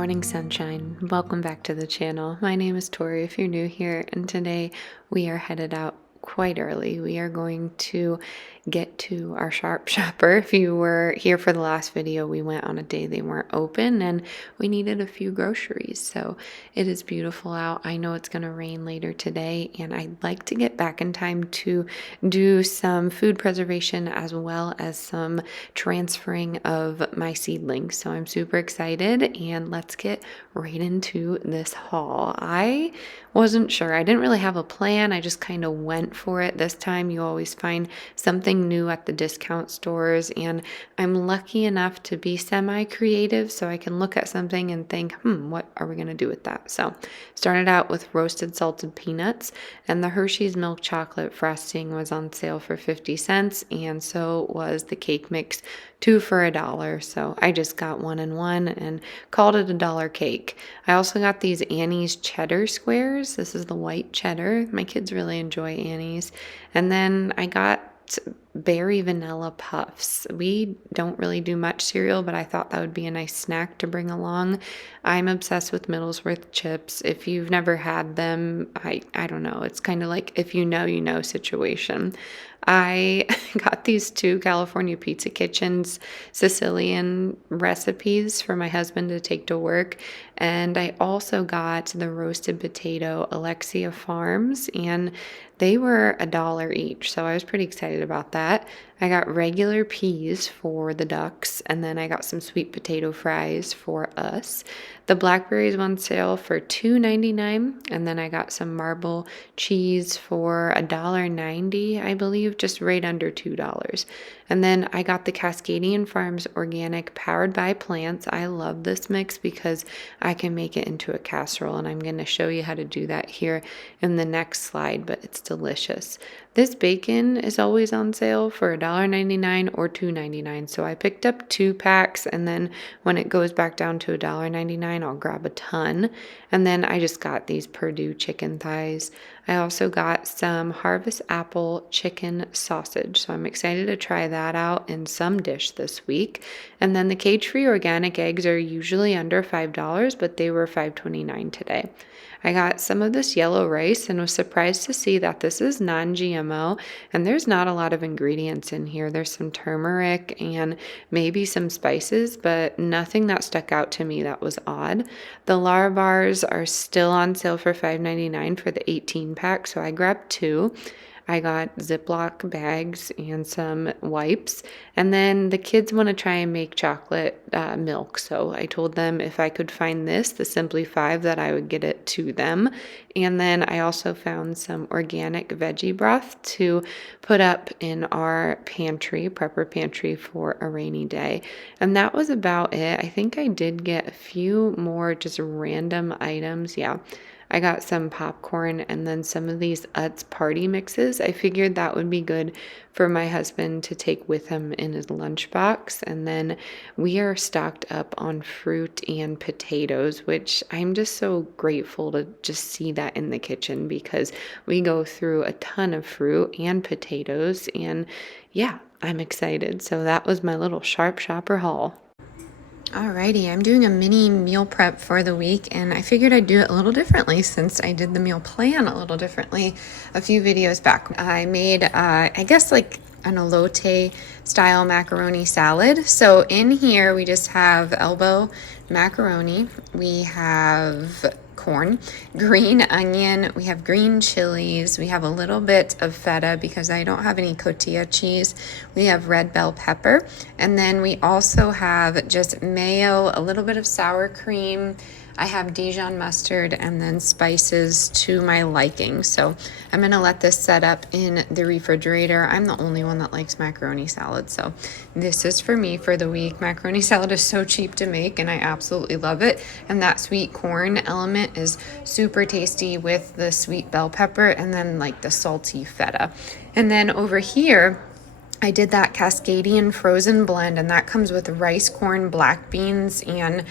morning, sunshine. Welcome back to the channel. My name is Tori if you're new here, and today we are headed out quite early. We are going to get to our sharp shopper. If you were here for the last video, we went on a day they weren't open and we needed a few groceries. So it is beautiful out. I know it's going to rain later today, and I'd like to get back in time to do some food preservation as well as some transferring of my seedlings. So I'm super excited, and let's get right into this haul. I wasn't sure. I didn't really have a plan. I just kind of went for it. This time you always find something new at the discount stores, and I'm lucky enough to be semi-creative so I can look at something and think, what are we going to do with that? So started out with roasted salted peanuts, and the Hershey's milk chocolate frosting was on sale for 50 cents, and so was the cake mix, 2 for $1. So I just got 1 and 1 and called it $1 cake. I also got these Annie's cheddar squares. This is the white cheddar. My kids really enjoy Annie's. And then I got berry vanilla puffs. We don't really do much cereal, but I thought that would be a nice snack to bring along. I'm obsessed with Middlesworth chips. If you've never had them, I don't know. It's kind of like if you know situation. I got these 2 California Pizza Kitchens Sicilian recipes for my husband to take to work. And I also got the roasted potato Alexia Farms, and they were $1 each. So I was pretty excited about that. I got regular peas for the ducks, and then I got some sweet potato fries for us. The blackberries were on sale for $2.99, and then I got some marble cheese for $1.90, I believe, just right under $2. And then I got the Cascadian Farms Organic Powered by Plants. I love this mix because I can make it into a casserole, and I'm going to show you how to do that here in the next slide, but it's delicious. This bacon is always on sale for $1.99 or $2.99, so I picked up 2 packs, and then when it goes back down to $1.99, I'll grab a ton. And then I just got these Perdue chicken thighs. I also got some Harvest Apple chicken sausage, so I'm excited to try that out in some dish this week. And then the cage-free organic eggs are usually under $5, but they were $5.29 today. I got some of this yellow rice and was surprised to see that this is non-GMO, and there's not a lot of ingredients in here. There's some turmeric and maybe some spices, but nothing that stuck out to me that was odd. The Lara bars are still on sale for $5.99 for the 18 pack, so I grabbed 2. I got Ziploc bags and some wipes. And then the kids want to try and make chocolate milk. So I told them if I could find this, the Simply 5, that I would get it to them. And then I also found some organic veggie broth to put up in our pantry, prepper pantry, for a rainy day. And that was about it. I think I did get a few more just random items. Yeah. I got some popcorn and then some of these Utz party mixes. I figured that would be good for my husband to take with him in his lunchbox. And then we are stocked up on fruit and potatoes, which I'm just so grateful to just see that in the kitchen because we go through a ton of fruit and potatoes. And yeah, I'm excited. So that was my little sharp shopper haul. Alrighty, I'm doing a mini meal prep for the week, and I figured I'd do it a little differently since I did the meal plan a little differently a few videos back. I made, I guess like an elote style macaroni salad. So in here we just have elbow macaroni, we have corn, green onion, we have green chilies, we have a little bit of feta because I don't have any cotija cheese, we have red bell pepper, and then we also have just mayo, a little bit of sour cream, I have Dijon mustard, and then spices to my liking. So I'm going to let this set up in the refrigerator. I'm the only one that likes macaroni salad, so this is for me for the week. Macaroni salad is so cheap to make, and I absolutely love it. And that sweet corn element is super tasty with the sweet bell pepper and then like the salty feta. And then over here, I did that Cascadian frozen blend, and that comes with rice, corn, black beans, and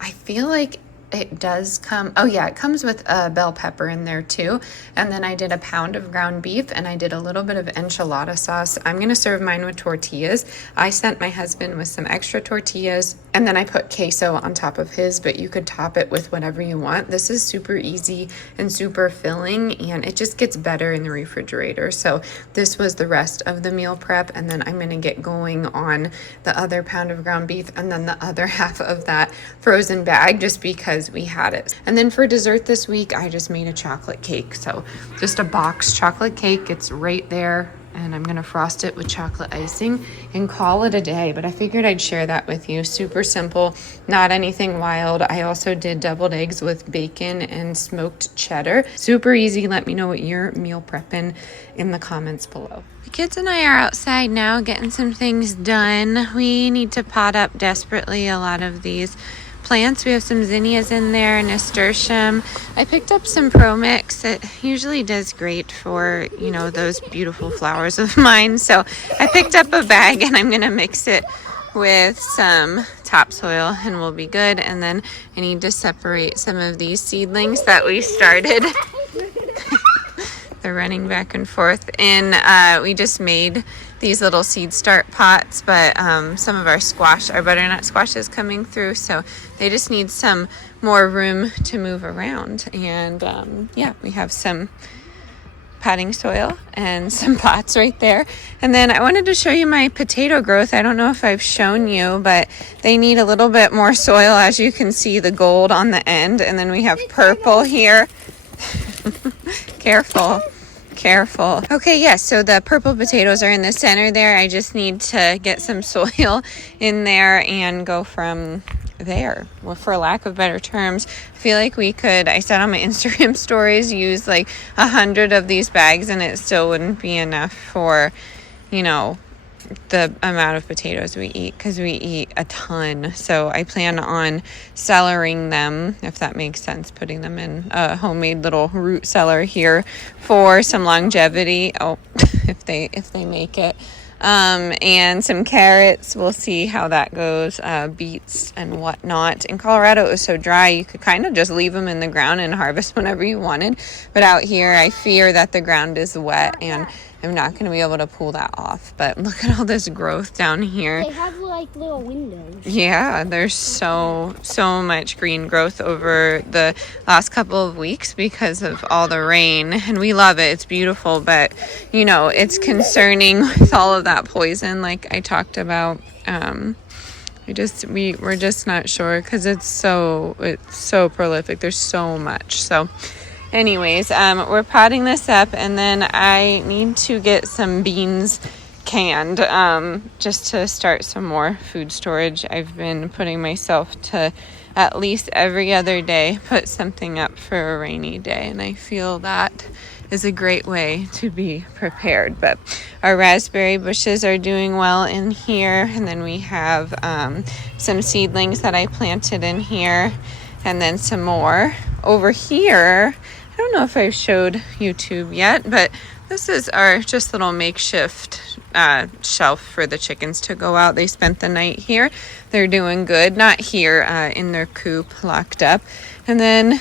I feel like it does come, oh yeah, it comes with a bell pepper in there too. And then I did a pound of ground beef and I did a little bit of enchilada sauce. I'm gonna serve mine with tortillas. I sent my husband with some extra tortillas and then I put queso on top of his, but you could top it with whatever you want. This is super easy and super filling, and it just gets better in the refrigerator. So this was the rest of the meal prep, and then I'm gonna get going on the other pound of ground beef and then the other half of that frozen bag just because we had it. And then for dessert this week, I just made a chocolate cake. So just a box chocolate cake. It's right there. And I'm gonna frost it with chocolate icing and call it a day. But I figured I'd share that with you. Super simple, not anything wild. I also did deviled eggs with bacon and smoked cheddar. Super easy. Let me know what you're meal prepping in the comments below. The kids and I are outside now getting some things done. We need to pot up desperately a lot of these plants. We have some zinnias in there, nasturtium. I picked up some Pro Mix. It usually does great for, you know, those beautiful flowers of mine. So I picked up a bag and I'm gonna mix it with some topsoil and we'll be good. And then I need to separate some of these seedlings that we started. They're running back and forth. And we just made these little seed start pots, but some of our squash, our butternut squash is coming through, so they just need some more room to move around. And yeah, we have some potting soil and some pots right there. And then I wanted to show you my potato growth. I don't know if I've shown you, but they need a little bit more soil. As you can see, the gold on the end, and then we have purple here. Careful. Okay, yes, so the purple potatoes are in the center there. I just need to get some soil in there and go from there. Well, for lack of better terms, I feel like we could, I said on my Instagram stories, use like 100 of these bags and it still wouldn't be enough for, you know, the amount of potatoes we eat, because we eat a ton. So I plan on cellaring them, if that makes sense, putting them in a homemade little root cellar here for some longevity. Oh, if they make it. And some carrots. We'll see how that goes. Beets and whatnot. In Colorado, it was so dry, you could kind of just leave them in the ground and harvest whenever you wanted. But out here, I fear that the ground is wet and I'm not going to be able to pull that off. But look at all this growth down here. They have like little windows. Yeah, there's so much green growth over the last couple of weeks because of all the rain. And we love it. It's beautiful. But, you know, it's concerning with all of that poison like I talked about. We're just not sure because it's so prolific. There's so much. So anyways, we're potting this up, and then I need to get some beans canned just to start some more food storage. I've been putting myself to at least every other day put something up for a rainy day, and I feel that is a great way to be prepared. But our raspberry bushes are doing well in here, and then we have some seedlings that I planted in here, and then some more over here. I don't know if I've showed YouTube yet, but this is our just little makeshift shelf for the chickens to go out. They spent the night here. They're doing good. Not here in their coop locked up. And then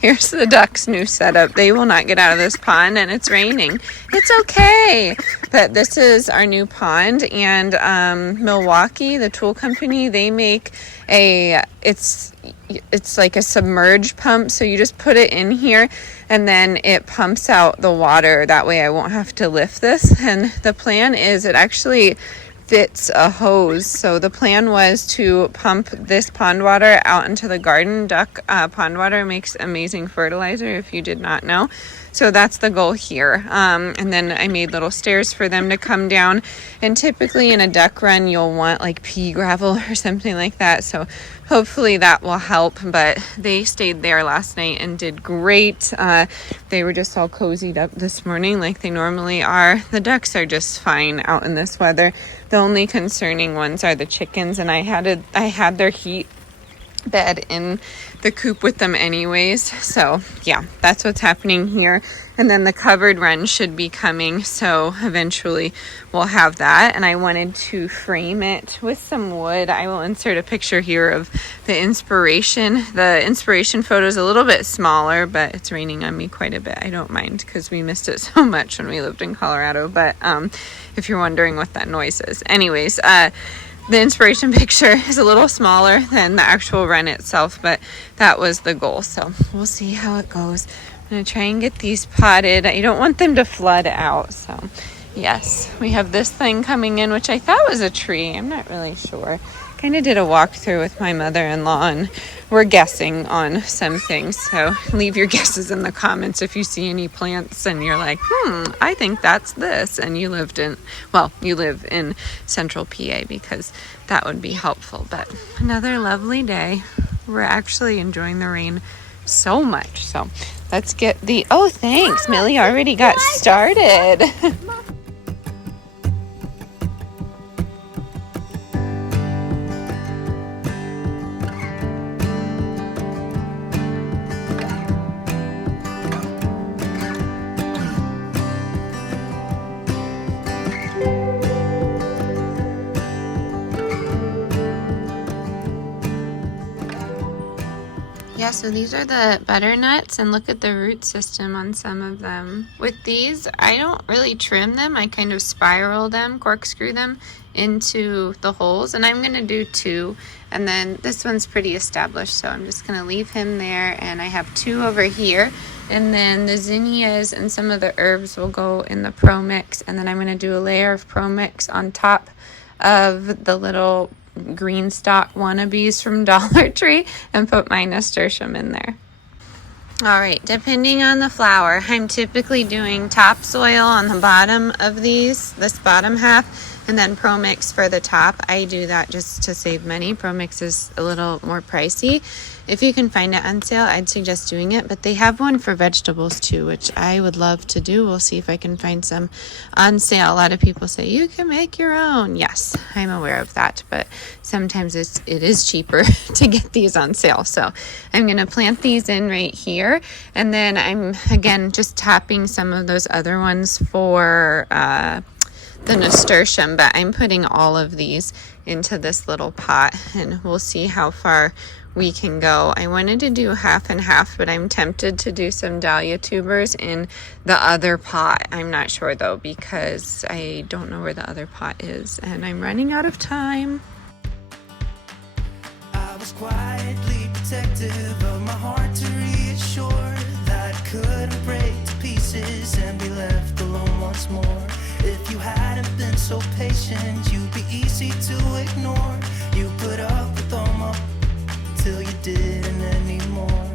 here's the ducks' new setup. They will not get out of this pond, and it's raining. It's okay. But this is our new pond, and Milwaukee, the tool company, they make it's like a submerged pump. So you just put it in here and then it pumps out the water. That way I won't have to lift this. And the plan is it actually fits a hose. So the plan was to pump this pond water out into the garden. Duck pond water makes amazing fertilizer, if you did not know. So that's the goal here. And then I made little stairs for them to come down. And typically in a duck run, you'll want like pea gravel or something like that. So hopefully that will help. But they stayed there last night and did great. They were just all cozied up this morning like they normally are. The ducks are just fine out in this weather. The only concerning ones are the chickens. And I had their heat bed in the coop with them anyways. So yeah, that's what's happening here. And then the covered run should be coming, so eventually we'll have that. And I wanted to frame it with some wood. I will insert a picture here of the inspiration. The inspiration photo is a little bit smaller, but it's raining on me quite a bit. I don't mind because we missed it so much when we lived in Colorado. But if you're wondering what that noise is, anyways, the inspiration picture is a little smaller than the actual run itself, but that was the goal. So we'll see how it goes. I'm going to try and get these potted. I don't want them to flood out. So yes, we have this thing coming in, which I thought was a tree. I'm not really sure. Kind of did a walkthrough with my mother-in-law, and we're guessing on some things. So leave your guesses in the comments if you see any plants and you're like, I think that's this. And you live in central PA, because that would be helpful. But another lovely day. We're actually enjoying the rain so much. So let's get oh, thanks. Millie already got started. Yeah, so these are the butternuts, and look at the root system on some of them. With these, I don't really trim them. I kind of spiral them, corkscrew them into the holes, and I'm going to do 2. And then this one's pretty established, so I'm just going to leave him there, and I have 2 over here. And then the zinnias and some of the herbs will go in the Pro Mix, and then I'm going to do a layer of Pro Mix on top of the little green stock wannabes from Dollar Tree and put my nasturtium in there. All right, depending on the flower, I'm typically doing topsoil on the bottom of this bottom half, and then Pro Mix for the top. I do that just to save money. Pro Mix is a little more pricey. If you can find it on sale, I'd suggest doing it, but they have one for vegetables too, which I would love to do. We'll see if I can find some on sale. A lot of people say you can make your own. Yes, I'm aware of that, but sometimes it is cheaper to get these on sale. So I'm going to plant these in right here, and then I'm again just tapping some of those other ones for the nasturtium, but I'm putting all of these into this little pot, and we'll see how far we can go. I wanted to do half and half, but I'm tempted to do some dahlia tubers in the other pot. I'm not sure though, because I don't know where the other pot is, and I'm running out of time. I was quietly protective of my heart to reassure that I couldn't break to pieces and be left alone once more. If you hadn't been so patient, you'd be easy to ignore. You put up with all my till you didn't anymore.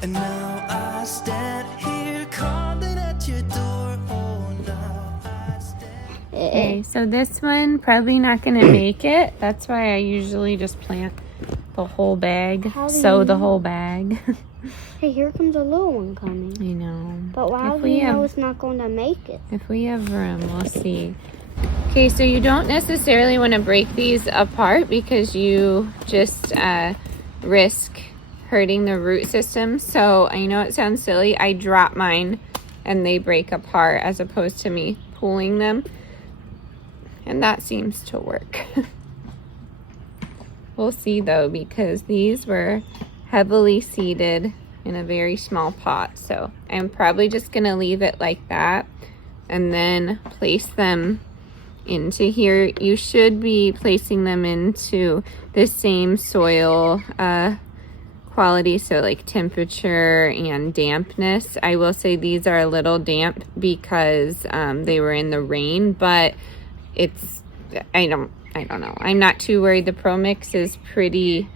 And now I stand here calling at your door. Oh, now I stand. Okay, so this one probably not going to make it. That's why I usually just plant the whole bag. Sow the whole bag. Hey, here comes a little one coming. I know. But why do you know it's not going to make it? If we have room, we'll see. Okay, so you don't necessarily want to break these apart, because you just risk hurting the root system. So I know it sounds silly. I drop mine and they break apart, as opposed to me pulling them. And that seems to work. We'll see though, because these were heavily seeded in a very small pot. So I'm probably just going to leave it like that and then place them into here. You should be placing them into the same soil quality, so like temperature and dampness. I will say these are a little damp because they were in the rain, but it's I don't know. I'm not too worried. The Pro Mix is pretty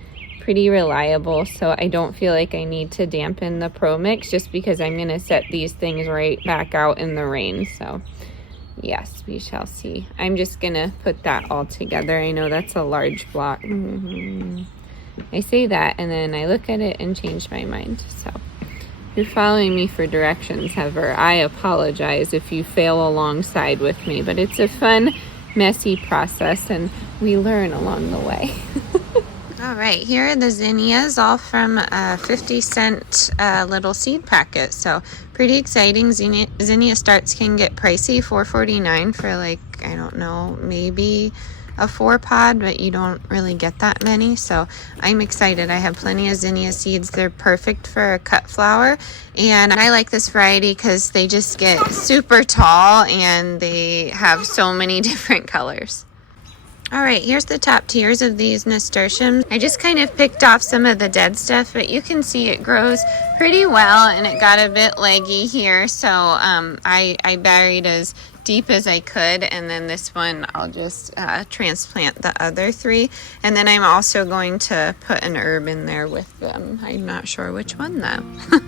reliable, so I don't feel like I need to dampen the Pro Mix, just because I'm going to set these things right back out in the rain. So yes, we shall see. I'm just going to put that all together. I know that's a large block. I say that and then I look at it and change my mind. So if you're following me for directions ever, I apologize if you fail alongside with me, but it's a fun, messy process and we learn along the way. All right, here are the zinnias, all from a 50-cent little seed packet. So pretty exciting. Zinnia starts can get pricey, $4.49 for like, I don't know, maybe a 4-pod, but you don't really get that many. So I'm excited. I have plenty of zinnia seeds. They're perfect for a cut flower. And I like this variety because they just get super tall and they have so many different colors. All right, here's the top tiers of these nasturtiums. I just kind of picked off some of the dead stuff, but you can see it grows pretty well, and it got a bit leggy here, so I buried as deep as I could, and then this one I'll just transplant the other 3, and then I'm also going to put an herb in there with them. I'm not sure which one though.